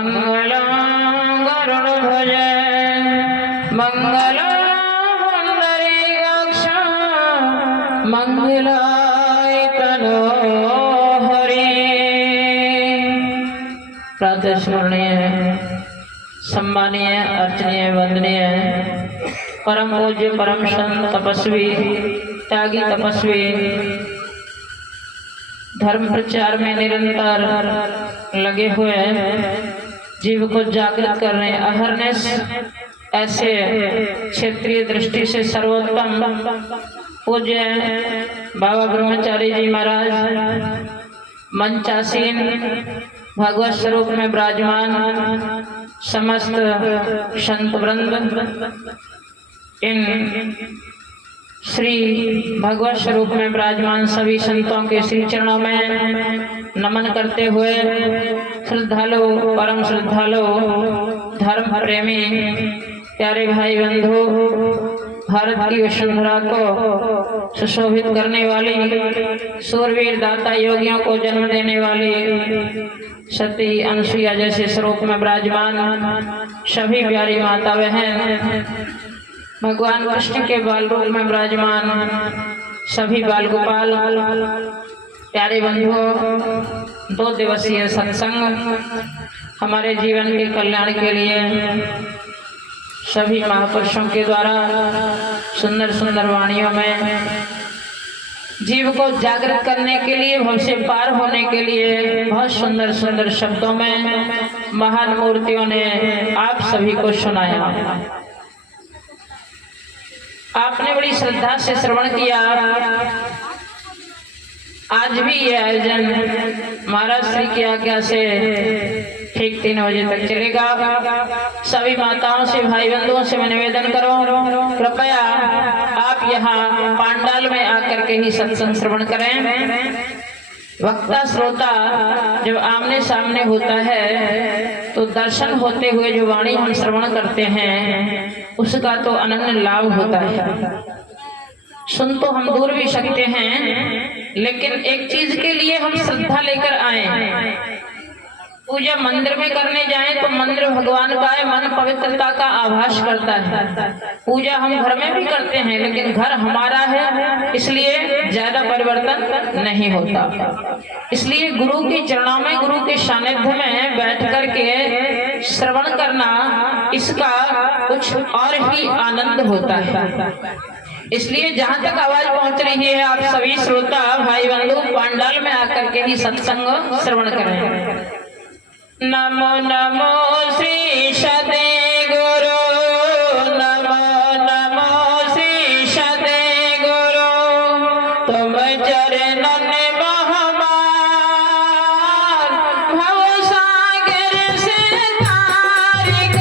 मंगलं गरुड़ध्वज मंगलं पुंडरीकाक्ष मंगलाय तनोहरि। प्रातः स्मरणीय सम्मानीय अर्चनीय वंदनीय परम पूज्य परम संत तपस्वी त्यागी तपस्वी धर्म प्रचार में निरंतर लगे हुए जीव को जागृत करने अहरनेस ऐसे क्षेत्रीय दृष्टि से सर्वोत्तम पूज्य बाबा ब्रह्मचारी जी महाराज मंचासीन भगवत स्वरूप में विराजमान समस्त संत वृंद इन श्री भगवत स्वरूप में विराजमान सभी संतों के श्री चरणों में नमन करते हुए श्रद्धालु परम श्रद्धालु धर्म प्रेमी प्यारे भाई बंधु भारत की वसुंधरा को सुशोभित करने वाली सूरवीर दाता योगियों को जन्म देने वाली सती अनसुईया जैसे स्वरूप में विराजमान सभी प्यारी माता बहन भगवान कृष्ण के बाल रूप में विराजमान सभी बाल गोपाल प्यारे बंधुओं, 2 दिवसीय सत्संग हमारे जीवन के कल्याण के लिए सभी महापुरुषों के द्वारा सुंदर सुंदर वाणियों में जीव को जागृत करने के लिए भव से पार होने के लिए बहुत सुंदर सुंदर शब्दों में महान मूर्तियों ने आप सभी को सुनाया। आपने बड़ी श्रद्धा से श्रवण किया। आज भी ये आयोजन महाराज श्री की आज्ञा से ठीक 3 बजे तक चलेगा। सभी माताओं से भाई बंधुओं से मैं निवेदन करूं, कृपया आप यहाँ पांडाल में आकर के ही सत्संग श्रवण करें। वक्ता श्रोता जब आमने सामने होता है तो दर्शन होते हुए जो वाणी हम श्रवण करते हैं उसका तो अनन्य लाभ होता है। सुन तो हम दूर भी सकते हैं, लेकिन एक चीज के लिए हम श्रद्धा लेकर आए। पूजा मंदिर में करने जाएं तो मंदिर भगवान का है, मन पवित्रता का आभास करता है। पूजा हम घर में भी करते हैं, लेकिन घर हमारा है, इसलिए ज्यादा परिवर्तन नहीं होता। इसलिए गुरु के चरणों में, गुरु के सानिध्य में बैठ कर के श्रवण करना, इसका कुछ और ही आनंद होता है। इसलिए जहाँ तक आवाज पहुँच रही है, आप सभी श्रोता भाई बंधु पांडाल में आकर के ही सत्संग श्रवण करें। नमो नमो श्री सते गुरु, नमो नमो श्री सते गुरु, तुम चरणन बहुमान भव सागर से तारिक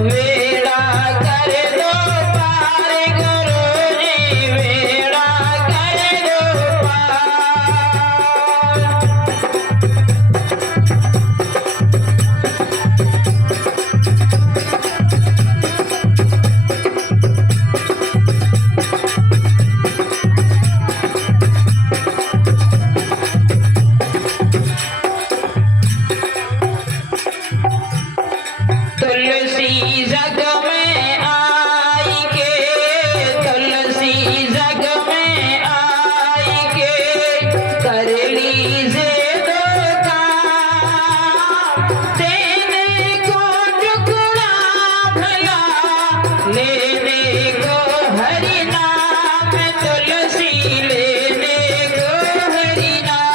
वेड़ा कर दो पार गुरु जी, वेड़ा कर दो पार। तुलसी जग में आई के, तुलसी जग में आई के, कर लीजिए 2 काम, देने को टुकड़ा भला, लेने को हरि नाम, तुलसी लेने को हरि नाम।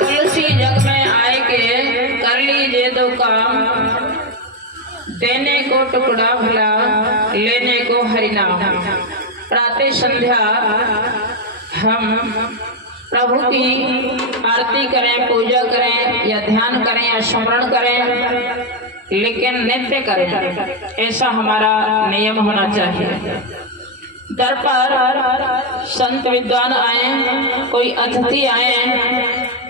तुलसी जग में आए के कर लीजिए 2 काम, देने को टुकड़ा भला, लेने को हरि नाम। प्रातः संध्या हम प्रभु की आरती करें, पूजा करें या ध्यान करें या स्मरण करें, लेकिन नित्य करें, ऐसा हमारा नियम होना चाहिए। दर पर संत विद्वान आए, कोई अतिथि आए,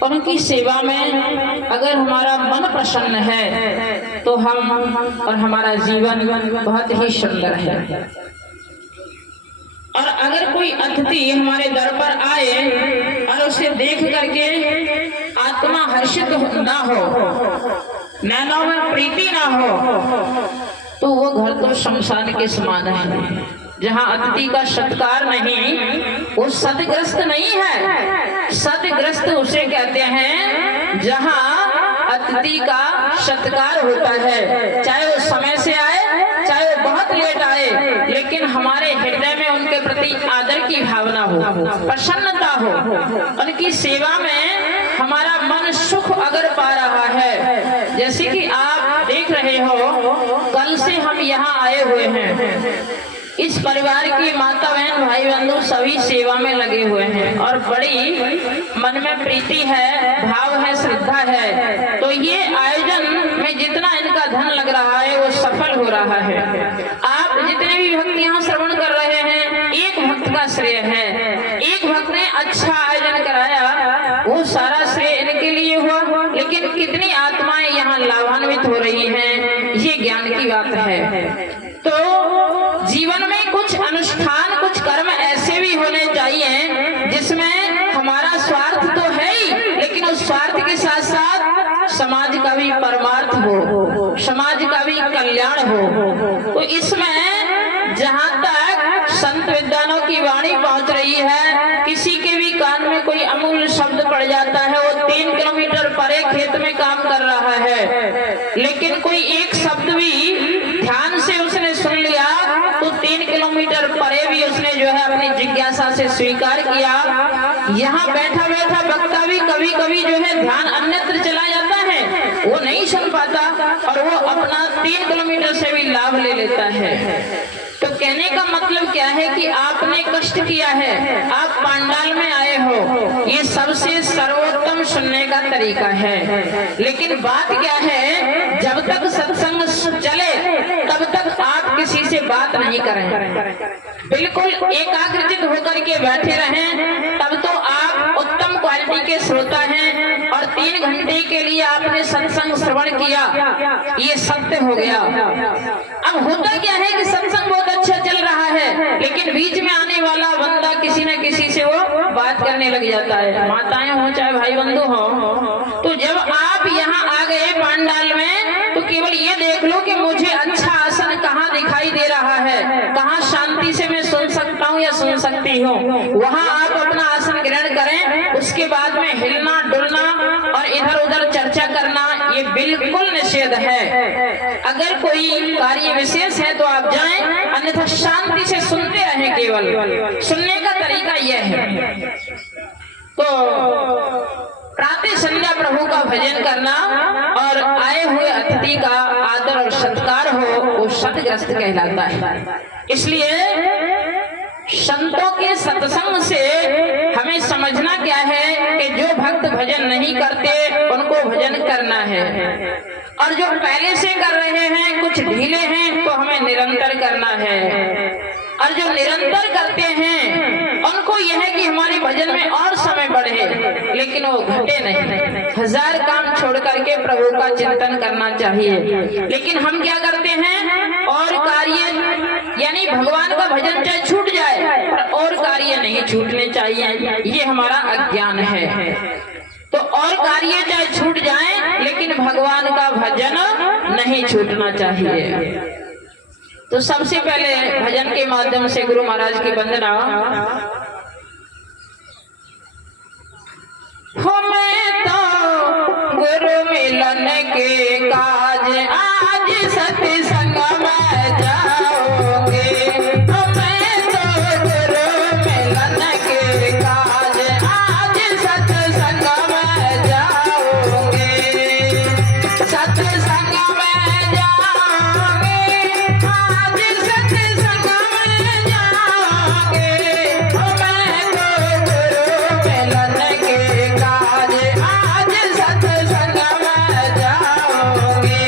उनकी सेवा में अगर हमारा मन प्रसन्न है तो हम और हमारा जीवन बहुत ही सुंदर है। और अगर कोई अतिथि हमारे दर पर आए और उसे देख करके आत्मा हर्षित ना हो, नैनों में प्रीति ना हो, तो वो घर तो शमशान के समान है। जहाँ अतिथि का सत्कार नहीं, वो सदग्रस्त नहीं है। सदग्रस्त उसे कहते हैं जहाँ अतिथि का सत्कार होता है, चाहे वो समय से आए, चाहे वो बहुत लेट आए, लेकिन हमारे हृदय में उनके प्रति आदर की भावना हो, प्रसन्नता हो, उनकी सेवा में हमारा मन सुख अगर पा रहा है। जैसे कि आप देख रहे हो, कल से हम यहाँ आए हुए हैं, इस परिवार की माता बहन भाई बंधु सभी सेवा में लगे हुए हैं और बड़ी मन में प्रीति है, भाव है, श्रद्धा है। तो ये आयोजन में जितना इनका धन लग रहा है वो सफल हो रहा है। आप जितने भी भक्त यहाँ श्रवण कर रहे हैं, एक भक्त का श्रेय है। एक भक्त ने अच्छा आयोजन कराया, वो सारा श्रेय इनके लिए हुआ, लेकिन कितनी आत्माएं यहाँ लाभान्वित हो रही हैं, ये ज्ञान की बात है। तो जीवन में कुछ अनुष्ठान, कुछ कर्म ऐसे भी होने चाहिए जिसमें हमारा स्वार्थ तो है ही, लेकिन उस स्वार्थ के साथ साथ समाज का भी परमार्थ हो, समाज का भी कल्याण हो। तो इसमें जहाँ तक संत विद्वानों की वाणी पहुँच रही है, किसी के भी कान में कोई अमूल्य शब्द पड़ जाता है, वो 3 किलोमीटर परे खेत में काम कर रहा है, लेकिन कोई एक शब्द भी ध्यान से उसने सुन लिया तो 3 किलोमीटर परे भी उसने जो है अपनी जिज्ञासा से स्वीकार किया। यहाँ बैठा बैठा वक्ता भी कभी कभी जो है ध्यान अन्यत्र चला जाता है, वो नहीं सुन पाता और वो अपना 3 किलोमीटर से भी लाभ ले लेता है। तो कहने का मतलब क्या है कि आपने कष्ट किया है, आप पांडाल में आए हो, ये सबसे सर्वोत्तम सुनने का तरीका है। लेकिन बात क्या है, जब तक सत्संग चले तब तक आप किसी से बात नहीं करें, बिल्कुल एकाग्रचित होकर के बैठे रहें, तब तो आप उत्तम क्वालिटी के श्रोता हैं। और 3 घंटे के लिए आपने सत्संग श्रवण किया, ये सत्य हो गया। अब होता क्या है कि सत्संग बहुत अच्छा चल रहा है, लेकिन बीच में आने वाला बंदा किसी न किसी से वो बात करने लग जाता है, माताएं हो चाहे भाई बंधु हो। तो जब आप यहाँ आ गए पांडाल में, तो केवल ये देख लो कि मुझे अच्छा आसन कहाँ दिखाई दे रहा है, कहाँ शांति से मैं सुन सकता हूँ या सुन सकती हूँ, वहाँ आप अपना आसन ग्रहण करें। उसके बाद में हिलना डुलना और इधर उधर चर्चा करना ये बिल्कुल निषेध है। अगर कोई कार्य विशेष है तो आप जाएं, अन्यथा शांति से सुनते रहें। केवल सुनने का तरीका यह है। तो प्रातः संध्या प्रभु का भजन करना और आए हुए अतिथि का आदर और सत्कार हो, वो सतग्रस्त कहलाता है। इसलिए संतों के सत्संग से हमें समझना क्या है कि जो भक्त भजन नहीं करते उनको भजन करना है, और जो पहले से कर रहे हैं कुछ ढीले हैं तो हमें निरंतर करना है, और जो निरंतर करते हैं उनको यह है कि हमारे भजन में और समय बढ़े, लेकिन वो घटे नहीं। 1000 काम छोड़ करके प्रभु का चिंतन करना चाहिए। लेकिन हम क्या करते हैं, और कार्य यानी भगवान का भजन चाहे छूट जाए और कार्य नहीं छूटने चाहिए, ये हमारा अज्ञान है। तो और कार्य चाहे छूट जाए लेकिन भगवान का भजन नहीं छूटना चाहिए। तो सबसे पहले भजन के माध्यम से गुरु महाराज की वंदना। हमें तो गुरु मिलन के काज आज सत्संग में जाओगे, हमें तो गुरु मिलन के काज आज सत्संग में जाओगे, सत्संग में जाओगे, आज सत्संग में जाओगे, हमें तो गुरु मिलन के काज आज सत्संग में जाओगे।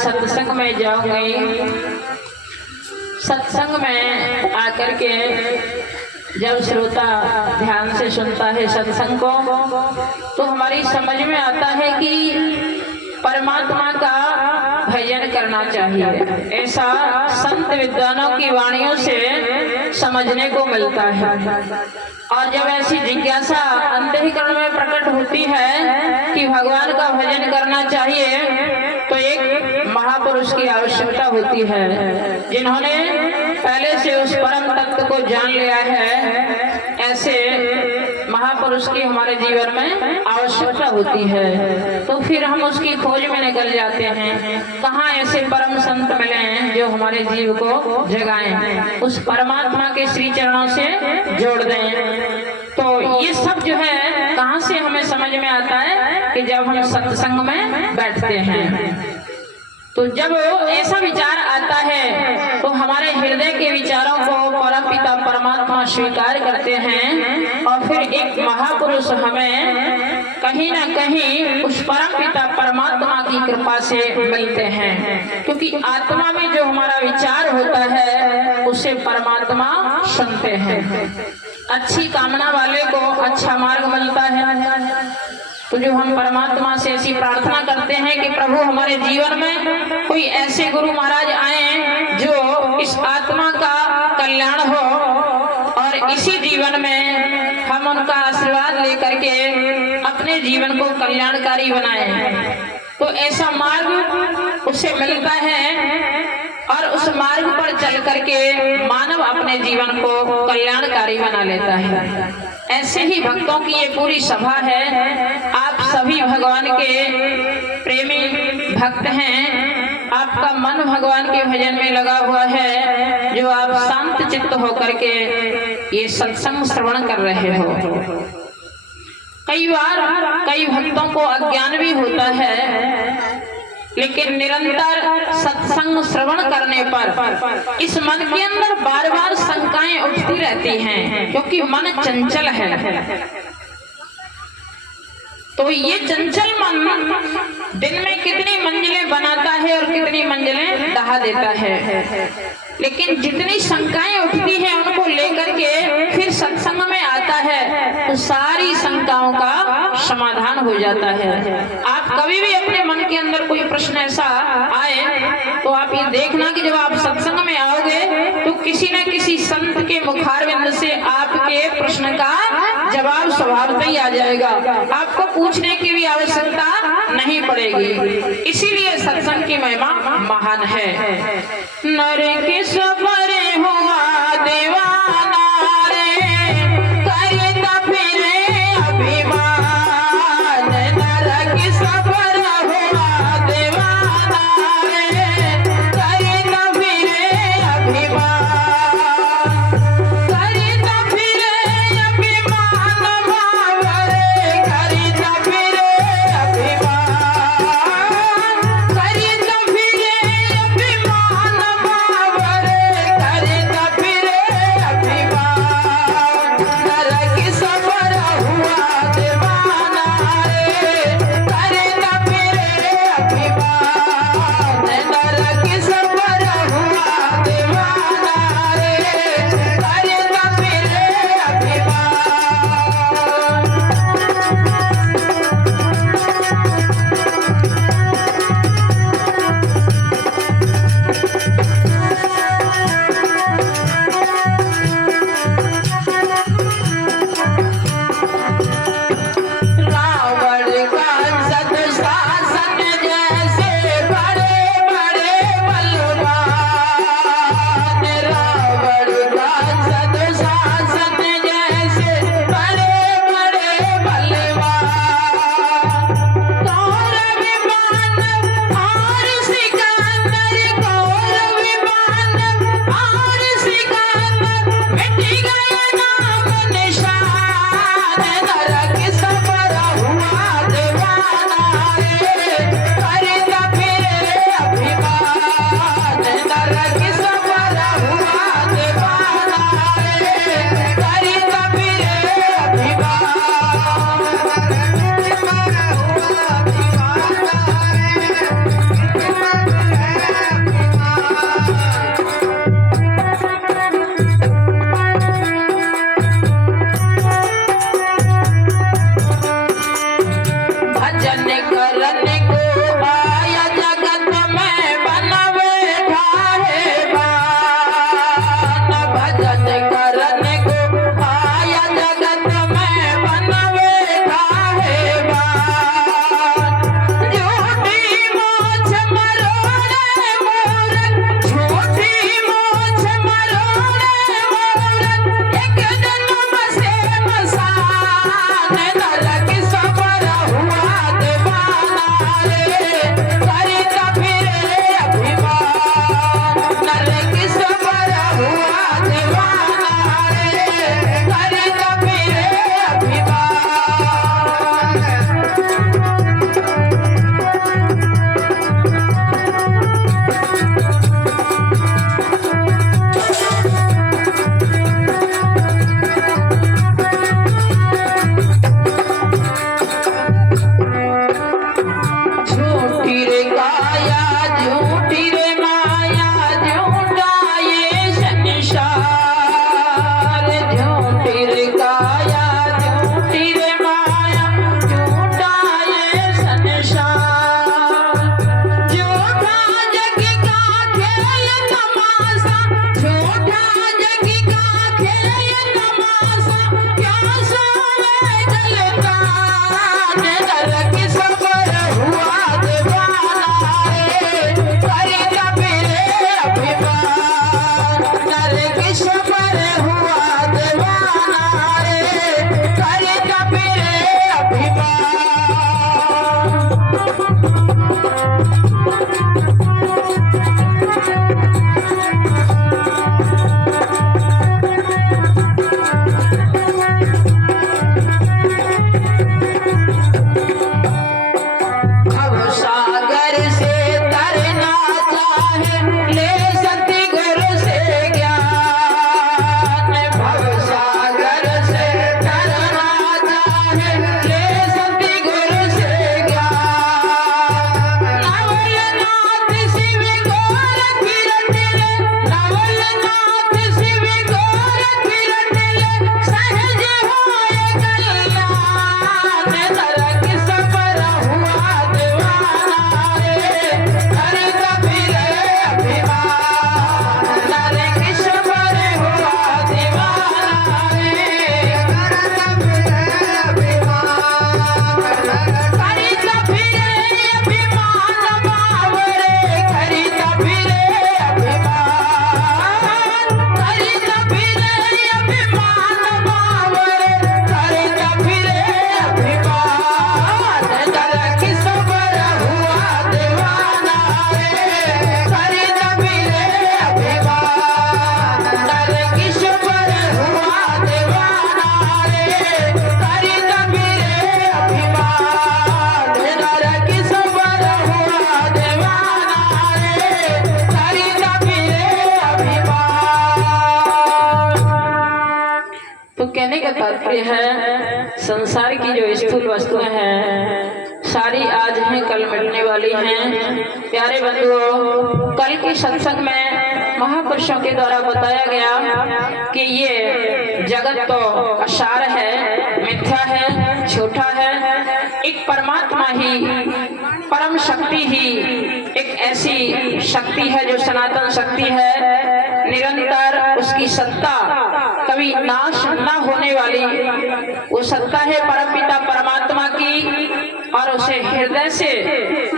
सत्संग में जाऊंगी। सत्संग में आकर के जब श्रोता ध्यान से सुनता है सत्संग को, तो हमारी समझ में आता है कि परमात्मा का भजन करना चाहिए। ऐसा संत विद्वानों की वाणियों से समझने को मिलता है। और जब ऐसी जिज्ञासा अंतःकरण में प्रकट होती है कि भगवान का भजन करना चाहिए, तो एक महापुरुष की आवश्यकता होती है, जिन्होंने पहले से उस परम तत्व को जान लिया है। ऐसे महापुरुष की हमारे जीवन में आवश्यकता होती है। तो फिर हम उसकी खोज में निकल जाते हैं। कहाँ ऐसे परम संत मिले हैं जो हमारे जीव को जगाएं, उस परमात्मा के श्री चरणों से जोड़ दें। तो ये सब जो है कहाँ से हमें समझ में आता है कि जब हम सत्संग में बैठते हैं। तो जब ऐसा विचार आता है तो हमारे हृदय के विचारों को परमपिता परमात्मा स्वीकार करते हैं, और फिर एक महापुरुष हमें कहीं ना कहीं उस परमपिता परमात्मा की कृपा से मिलते हैं। क्योंकि आत्मा में जो हमारा विचार होता है उसे परमात्मा सुनते हैं। अच्छी कामना वाले को अच्छा मार्ग मिलता है। तो जो हम परमात्मा से ऐसी प्रार्थना करते हैं कि प्रभु हमारे जीवन में कोई ऐसे गुरु महाराज आए जो इस आत्मा का कल्याण हो, और इसी जीवन में हम उनका आशीर्वाद लेकर के अपने जीवन को कल्याणकारी बनाएं। तो ऐसा मार्ग उसे मिलता है, और उस मार्ग पर चल करके मानव अपने जीवन को कल्याणकारी बना लेता है। ऐसे ही भक्तों की ये पूरी सभा है। आप सभी भगवान के प्रेमी भक्त हैं। आपका मन भगवान के भजन में लगा हुआ है, जो आप शांत चित्त होकर के ये सत्संग श्रवण कर रहे हो। कई बार कई भक्तों को अज्ञान भी होता है, लेकिन निरंतर सत्संग श्रवण करने पर इस मन के अंदर बार बार शंकाएं उठती रहती हैं, क्योंकि मन चंचल है। तो ये चंचल मन दिन में कितनी मंजिलें बनाता है और कितनी मंजिलें दहा देता है। लेकिन जितनी शंकाएं उठती हैं उनको लेकर के फिर सत्संग में आता है तो सारी शंकाओं का समाधान हो जाता है। आप कभी भी अपने मन के अंदर कोई प्रश्न ऐसा आए तो आप ये देखना कि जब आप सत्संग में आओगे तो किसी न किसी संत के मुखारविंद से आपके प्रश्न का जवाब स्वभावतः ही आ जाएगा। आपको पूछने की भी आवश्यकता नहीं पड़ेगी। इसीलिए सत्संग की महिमा महान है। नर के सफरे हुआ दीवाना रे, करता फिरे अभिमान। नर के सफर हुआ दीवाना रे, करता फिरे अभिमान। करता फिरे अभिमान भावरे, करता फिरे अभिमान। करता फिरे अभिमान भावरे, तात्पर्य है संसार की जो स्थूल वस्तुएं हैं सारी आज हैं कल मिटने वाली हैं। प्यारे बंधुओं, कल के सत्संग में महापुरुषों के द्वारा बताया गया कि ये जगत तो असार है, मिथ्या है, झूठा है। एक परमात्मा ही, परम शक्ति ही एक ऐसी शक्ति है जो सनातन शक्ति है, निरंतर उसकी सत्ता कभी नाश न होने वाली वो सत्ता है परमपिता परमात्मा की। और उसे हृदय से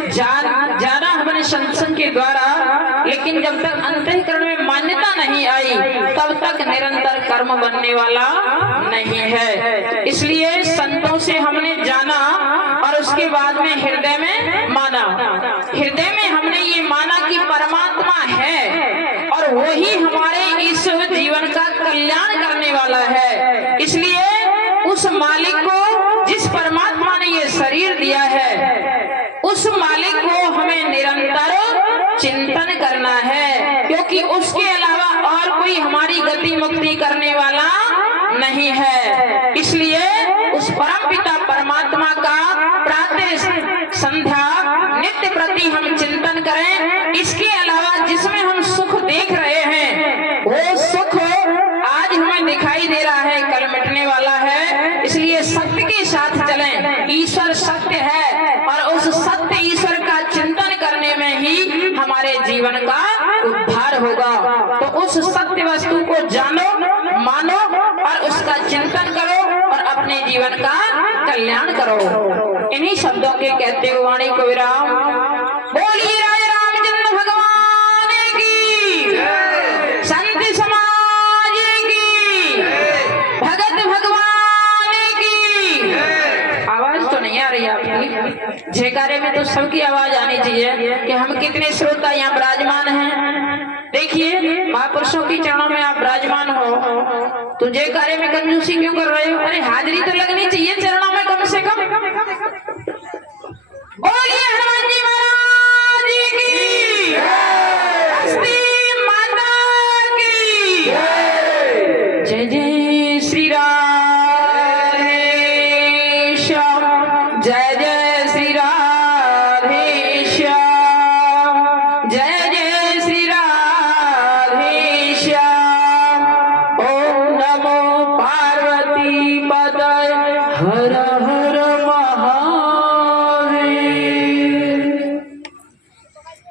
जाना हमने सत्संग के द्वारा, लेकिन जब तक अंतःकरण में मान्यता नहीं आई तब तक निरंतर कर्म बनने वाला नहीं है। इसलिए संतों से हमने जाना और उसके बाद में हृदय में माना। हृदय में हमने ये माना कि परमात्मा है और वही हमारे इस जीवन का कल्याण करने वाला है। इसलिए उस मालिक को, जिस परमात्मा ने ये शरीर दिया है, उस मालिक को हमें निरंतर चिंतन करना है, क्योंकि उसके अलावा और कोई हमारी गति मुक्ति करने वाला नहीं है। इसलिए उस परम पिता परमात्मा का प्रातः संध्या नित्य प्रति हम चिंतन करें। इसके अलावा जिसमें हम सुख देख रहे हैं वो सुख आज हमें दिखाई दे रहा है, कल मिटने वाला है। इसलिए सत्य के साथ चलें। ईश्वर सत्य है और उस सत्य होगा। तो उस सत्य वस्तु को जानो, मानो और उसका चिंतन करो और अपने जीवन का कल्याण करो। इन्हीं शब्दों के कहते हुए वाणी को विराम। बोलिए राजा रामचंद्र भगवान की, संत समाज की, भगत भगवान की। आवाज तो नहीं आ रही आपकी? जयकारे में तो सबकी आवाज आनी चाहिए कि हम कितने श्रोता यहाँ विराजमान हैं। देखिए महापुरुषों की चरणों में आप विराजमान हो तो जयकारे में कंजूसी क्यों कर रहे हो? अरे हाजिरी तो लगनी चाहिए चरणों में कम से कम। बोलिए हनुमान जी महाराज की, हस्ती माता की जय। जय श्री राधे श्याम, जय जय श्री राधे श्याम, जय जय श्री राधे श्याम। ओम नमो पार्वती पतये हर हर